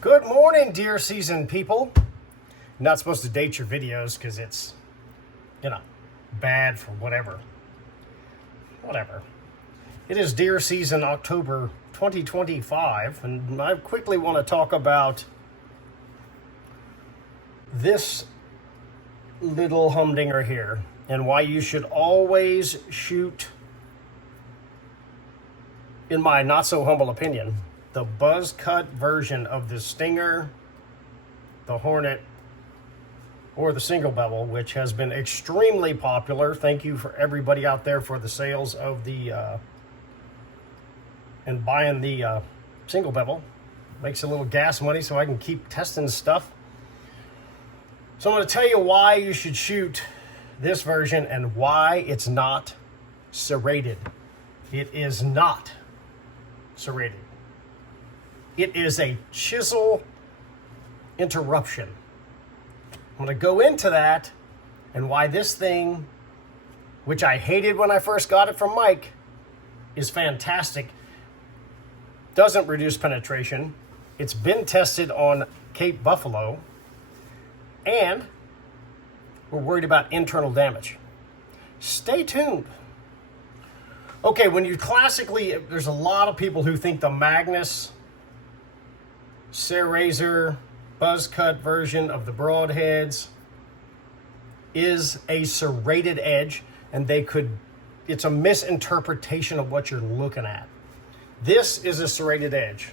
Good morning, deer season people. You're not supposed to date your videos because it's, bad for whatever. It is deer season October 2025, and I quickly want to talk about this little humdinger here and why you should always shoot, in my not so humble opinion, the Buzzcut version of the Stinger, the Hornet, or the single bevel, which has been extremely popular. Thank you for everybody out there for the sales of the and buying the single bevel. Makes a little gas money so I can keep testing stuff. So I'm going to tell you why you should shoot this version and why it's not serrated. It is not serrated. It is a chisel interruption. I'm going to go into that and why this thing, which I hated when I first got it from Mike, is fantastic. Doesn't reduce penetration. It's been tested on Cape Buffalo, and we're worried about internal damage. Stay tuned. Okay, when you classically, there's a lot of people who think the Magnus Serrated Buzzcut version of the broadheads is a serrated edge, and it's a misinterpretation of what you're looking at. This is a serrated edge,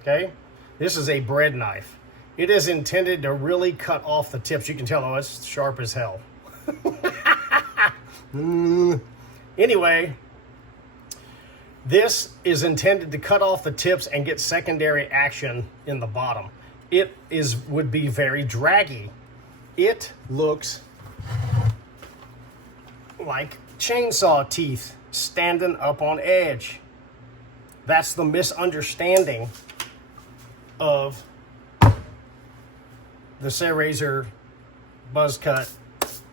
okay? This is a bread knife. It is intended to really cut off the tips. You can tell, it's sharp as hell. Anyway, this is intended to cut off the tips and get secondary action in the bottom. It would be very draggy. It looks like chainsaw teeth standing up on edge. That's the misunderstanding of the Serrated Buzzcut,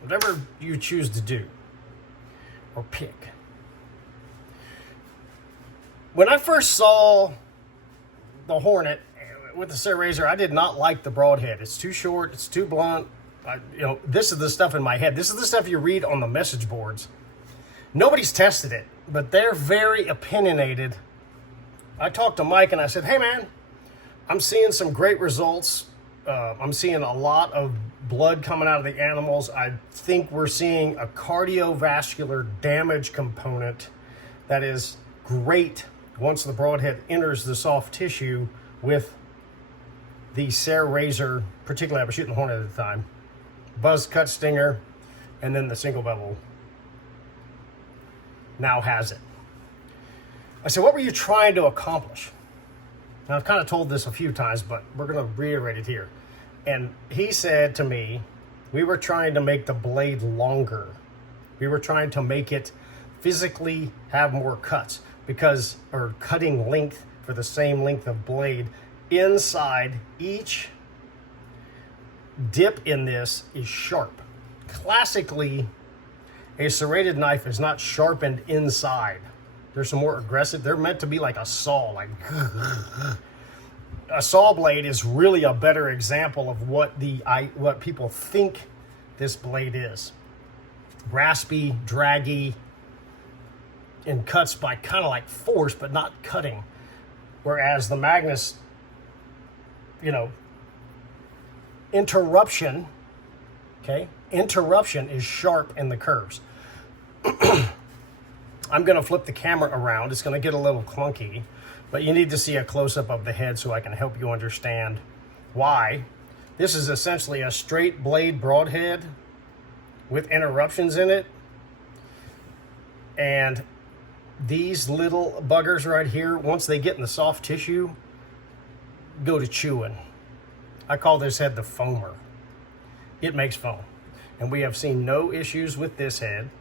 whatever you choose to do or pick. When I first saw the Hornet with the Serrated, I did not like the broadhead. It's too short, it's too blunt. This is the stuff in my head. This is the stuff you read on the message boards. Nobody's tested it, but they're very opinionated. I talked to Mike and I said, hey man, I'm seeing some great results. I'm seeing a lot of blood coming out of the animals. I think we're seeing a cardiovascular damage component that is great once the broadhead enters the soft tissue with the Serrated, particularly I was shooting the Hornet at the time, Buzzcut Stinger, and then the single bevel now has it. I said, what were you trying to accomplish? Now, I've kind of told this a few times, but we're going to reiterate it here. And he said to me, we were trying to make the blade longer. We were trying to make it physically have more cuts or cutting length for the same length of blade. Inside each dip in this is sharp. Classically, a serrated knife is not sharpened inside. They're some more aggressive. They're meant to be like a saw, like a saw blade is really a better example of what people think this blade is. Raspy, draggy, and cuts by kind of like force, but not cutting. Whereas the Magnus, interruption is sharp in the curves. I'm going to flip the camera around. It's going to get a little clunky, but you need to see a close-up of the head so I can help you understand why. This is essentially a straight blade broadhead with interruptions in it. And these little buggers right here, once they get in the soft tissue, go to chewing. I call this head the foamer. It makes foam. And we have seen no issues with this head.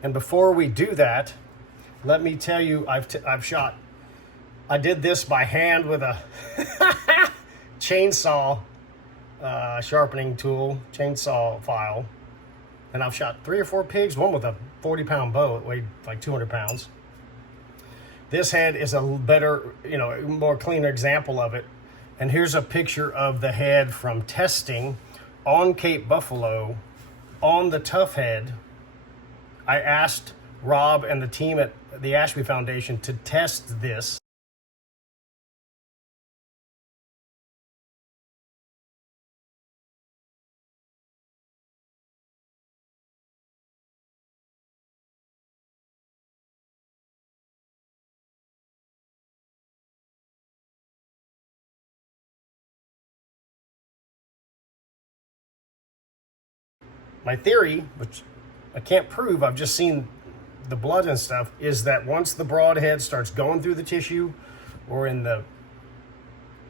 And before we do that, let me tell you, I've shot. I did this by hand with a chainsaw sharpening tool, chainsaw file. And I've shot 3 or 4 pigs, one with a 40-pound bow. It weighed like 200 pounds. This head is a better, more cleaner example of it. And here's a picture of the head from testing on Cape Buffalo on the tough head. I asked Rob and the team at the Ashby Foundation to test this. My theory, which I can't prove, I've just seen the blood and stuff, is that once the broadhead starts going through the tissue, or in the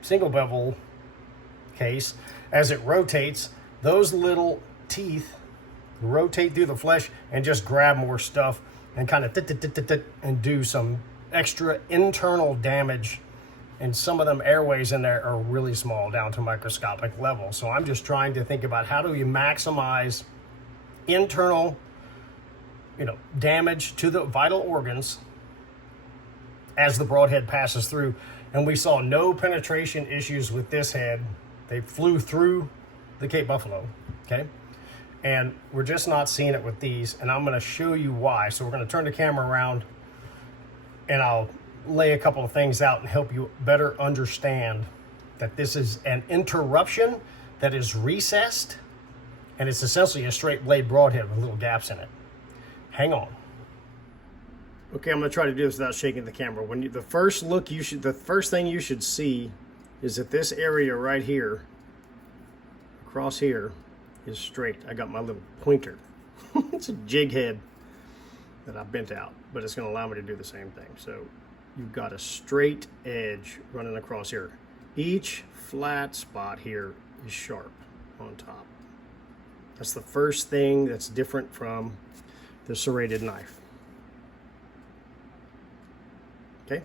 single bevel case, as it rotates, those little teeth rotate through the flesh and just grab more stuff and kind of and do some extra internal damage. And some of them airways in there are really small, down to microscopic level. So I'm just trying to think about how do we maximize internal, damage to the vital organs as the broadhead passes through. And we saw no penetration issues with this head. They flew through the Cape Buffalo, okay? And we're just not seeing it with these, and I'm gonna show you why. So we're gonna turn the camera around and I'll lay a couple of things out and help you better understand that this is an interruption that is recessed, and it's essentially a straight blade broadhead with little gaps in it. Hang on. Okay, I'm gonna try to do this without shaking the camera. The first thing you should see is that this area right here, across here, is straight. I got my little pointer. It's a jig head that I bent out, but it's gonna allow me to do the same thing. So you've got a straight edge running across here. Each flat spot here is sharp on top. That's the first thing that's different from the serrated knife. Okay,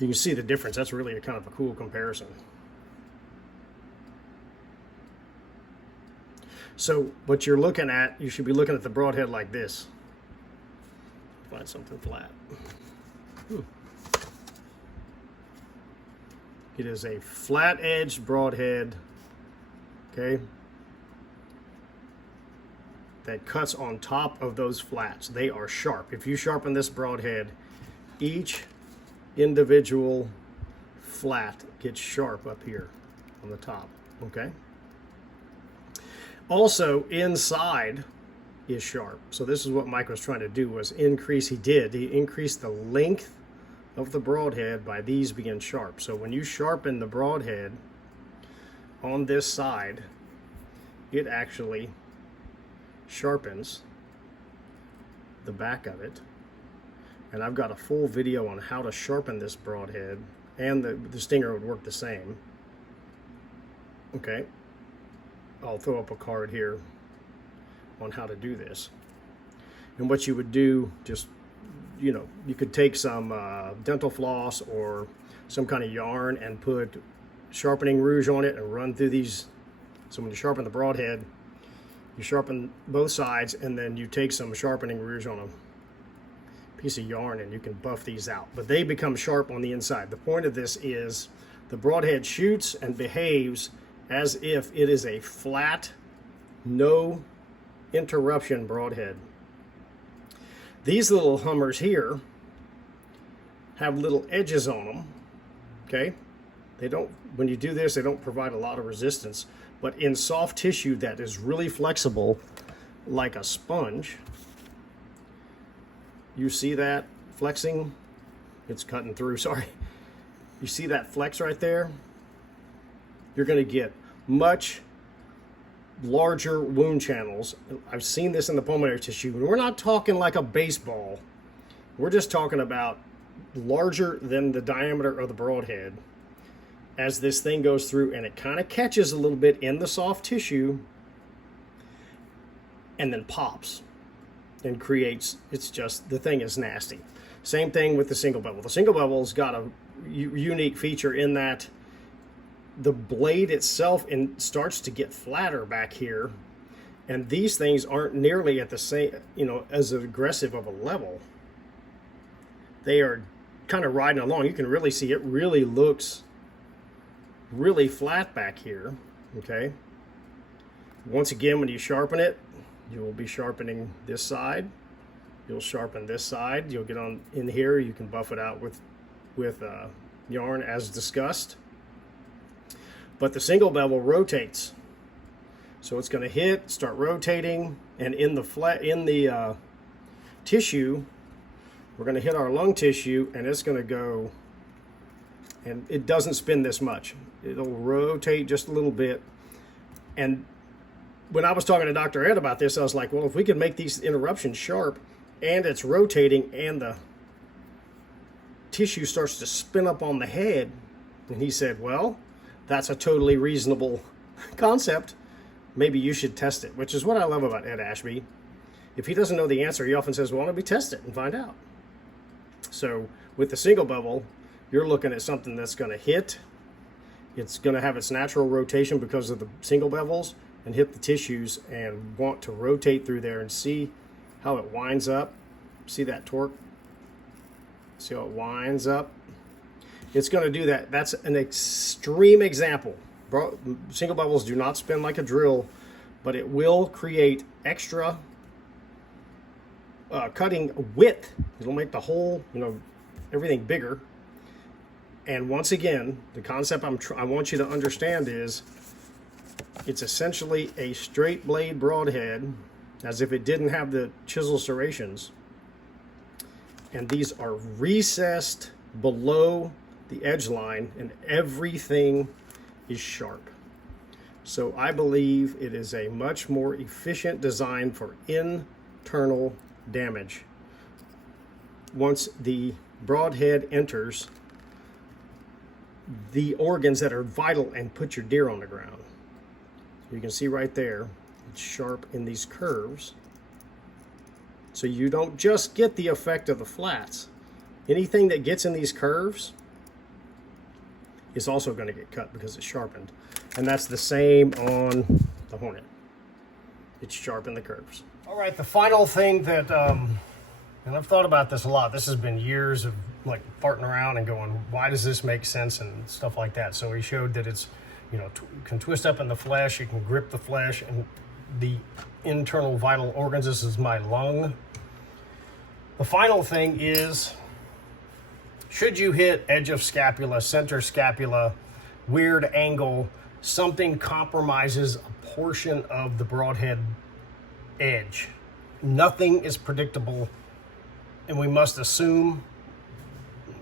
you can see the difference. That's really a kind of a cool comparison. So what you're looking at, you should be looking at the broadhead like this. Find something flat. It is a flat-edged broadhead, okay, that cuts on top of those flats. They are sharp. If you sharpen this broadhead, each individual flat gets sharp up here on the top, okay? Also, inside is sharp. So this is what Mike was trying to do, was increase, he increased the length of the broadhead by these being sharp. So when you sharpen the broadhead on this side, it actually sharpens the back of it. And I've got a full video on how to sharpen this broadhead, and the stinger would work the same. Okay, I'll throw up a card here on how to do this. And what you would do, just, you could take some dental floss or some kind of yarn and put sharpening rouge on it and run through these. So when you sharpen the broadhead, you sharpen both sides, and then you take some sharpening rouge on a piece of yarn and you can buff these out. But they become sharp on the inside. The point of this is the broadhead shoots and behaves as if it is a flat, no interruption broadhead. These little hummers here have little edges on them, okay? They don't, when you do this, they don't provide a lot of resistance, but in soft tissue that is really flexible, like a sponge, you see that flexing? It's cutting through, sorry. You see that flex right there? You're gonna get much larger wound channels. I've seen this in the pulmonary tissue, and we're not talking like a baseball. We're just talking about larger than the diameter of the broadhead as this thing goes through, and it kind of catches a little bit in the soft tissue and then pops and creates, it's just, the thing is nasty. Same thing with the single bevel. The single bevel's got a unique feature in that the blade itself starts to get flatter back here, and these things aren't nearly at the same, as aggressive of a level. They are kind of riding along. You can really see it really looks really flat back here, okay? Once again, when you sharpen it, you will be sharpening this side. You'll sharpen this side. You'll get on in here. You can buff it out with yarn as discussed. But the single bevel rotates. So it's going to hit, start rotating, and in the tissue, we're going to hit our lung tissue, and it's going to go, and it doesn't spin this much. It'll rotate just a little bit. And when I was talking to Dr. Ed about this, I was like, well, if we could make these interruptions sharp, and it's rotating, and the tissue starts to spin up on the head, and he said, well, that's a totally reasonable concept. Maybe you should test it, which is what I love about Ed Ashby. If he doesn't know the answer, he often says, well, why don't we test it and find out? So with the single bevel, you're looking at something that's going to hit. It's going to have its natural rotation because of the single bevels and hit the tissues and want to rotate through there and see how it winds up. See that torque? See how it winds up? It's going to do that. That's an extreme example. Single bevels do not spin like a drill, but it will create extra cutting width. It'll make the whole, everything bigger. And once again, the concept I want you to understand is it's essentially a straight blade broadhead, as if it didn't have the chisel serrations. And these are recessed below the edge line, and everything is sharp. So I believe it is a much more efficient design for internal damage. Once the broadhead enters the organs that are vital and put your deer on the ground. You can see right there, it's sharp in these curves. So you don't just get the effect of the flats. Anything that gets in these curves is also going to get cut because it's sharpened. And that's the same on the Hornet. It's sharp in the curves. All right, the final thing that, and I've thought about this a lot. This has been years of like farting around and going, why does this make sense and stuff like that. So he showed that it's, can twist up in the flesh, you can grip the flesh and the internal vital organs. This is my lung. The final thing is, should you hit edge of scapula, center scapula, weird angle, something compromises a portion of the broadhead edge. Nothing is predictable, and we must assume,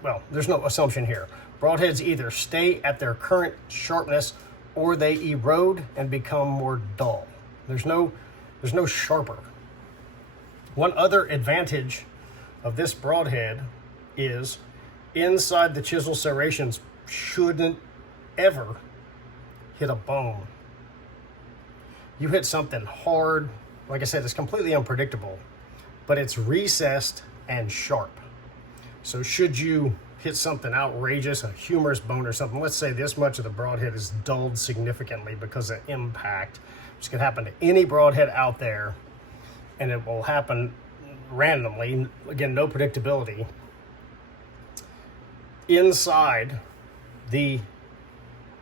well, there's no assumption here. Broadheads either stay at their current sharpness or they erode and become more dull. There's no sharper. One other advantage of this broadhead is inside the chisel serrations shouldn't ever hit a bone. You hit something hard, like I said, it's completely unpredictable, but it's recessed and sharp. So should you hit something outrageous, a humerus bone or something, let's say this much of the broadhead is dulled significantly because of impact. This could happen to any broadhead out there, and it will happen randomly. Again, no predictability. Inside the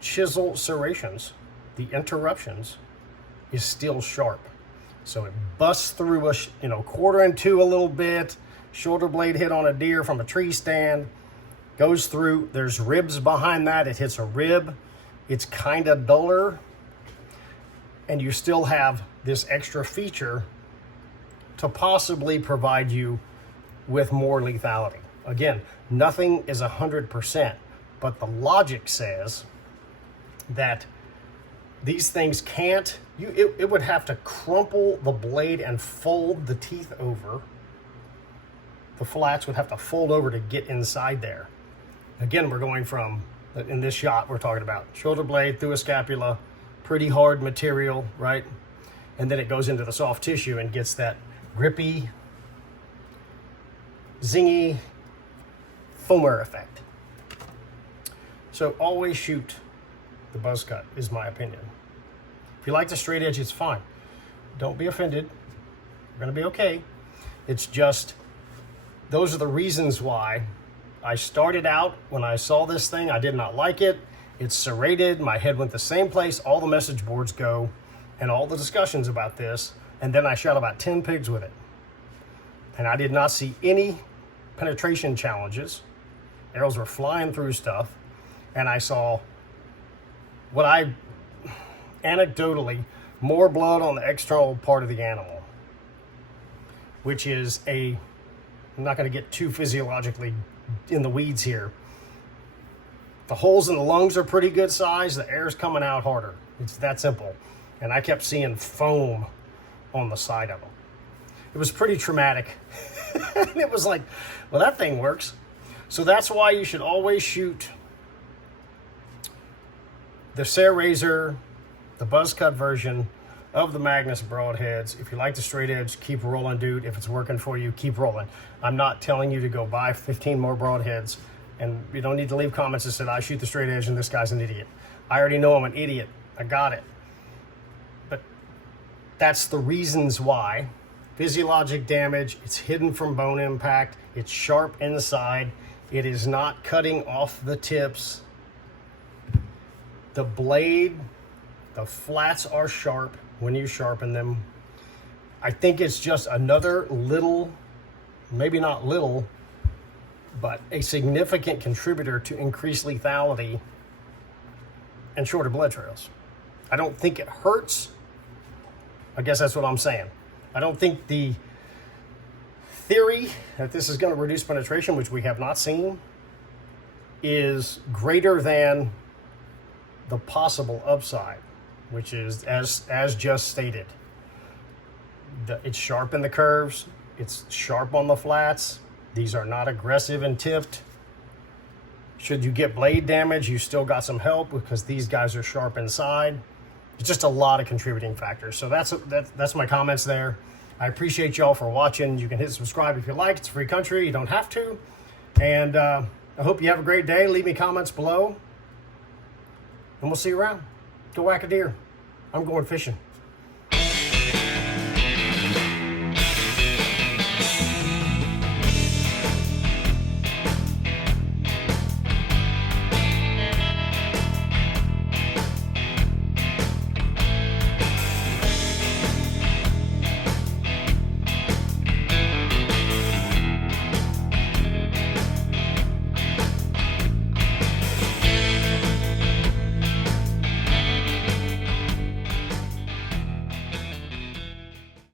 chisel serrations, the interruptions, is still sharp. So it busts through a quarter in two a little bit, shoulder blade hit on a deer from a tree stand, goes through, there's ribs behind that, it hits a rib, it's kind of duller, and you still have this extra feature to possibly provide you with more lethality. Again, nothing is 100%, but the logic says that these things can't, it would have to crumple the blade and fold the teeth over. The flats would have to fold over to get inside there. Again, we're going from, in this shot, we're talking about shoulder blade through a scapula, pretty hard material, right? And then it goes into the soft tissue and gets that grippy, zingy, foamer effect. So always shoot the Buzzcut, is my opinion. If you like the straight edge, it's fine. Don't be offended. We're gonna be okay. It's just, those are the reasons why I started out, when I saw this thing, I did not like it. It's serrated. My head went the same place all the message boards go and all the discussions about this. And then I shot about 10 pigs with it. And I did not see any penetration challenges. Arrows were flying through stuff. And I saw what I, anecdotally, more blood on the external part of the animal, which is I'm not going to get too physiologically in the weeds here. The holes in the lungs are pretty good size. The air's coming out harder. It's that simple. And I kept seeing foam on the side of them. It was pretty traumatic. And it was like, well, that thing works. So that's why you should always shoot the Serrated, the Buzzcut version of the Magnus broadheads. If you like the straight edge, keep rolling, dude. If it's working for you, keep rolling. I'm not telling you to go buy 15 more broadheads, and you don't need to leave comments that said I shoot the straight edge and this guy's an idiot. I already know I'm an idiot. I got it. But that's the reasons why. Physiologic damage, it's hidden from bone impact, it's sharp inside, it is not cutting off the tips. The blade, the flats are sharp when you sharpen them. I think it's just another little, maybe not little, but a significant contributor to increased lethality and shorter blood trails. I don't think it hurts. I guess that's what I'm saying. I don't think the theory that this is going to reduce penetration, which we have not seen, is greater than the possible upside, which is as just stated. It's sharp in the curves. It's sharp on the flats. These are not aggressive and tipped. Should you get blade damage, you still got some help because these guys are sharp inside. It's just a lot of contributing factors. So that's my comments there. I appreciate y'all for watching. You can hit subscribe if you like. It's a free country. You don't have to. And I hope you have a great day. Leave me comments below. And we'll see you around. Go whack a deer. I'm going fishing.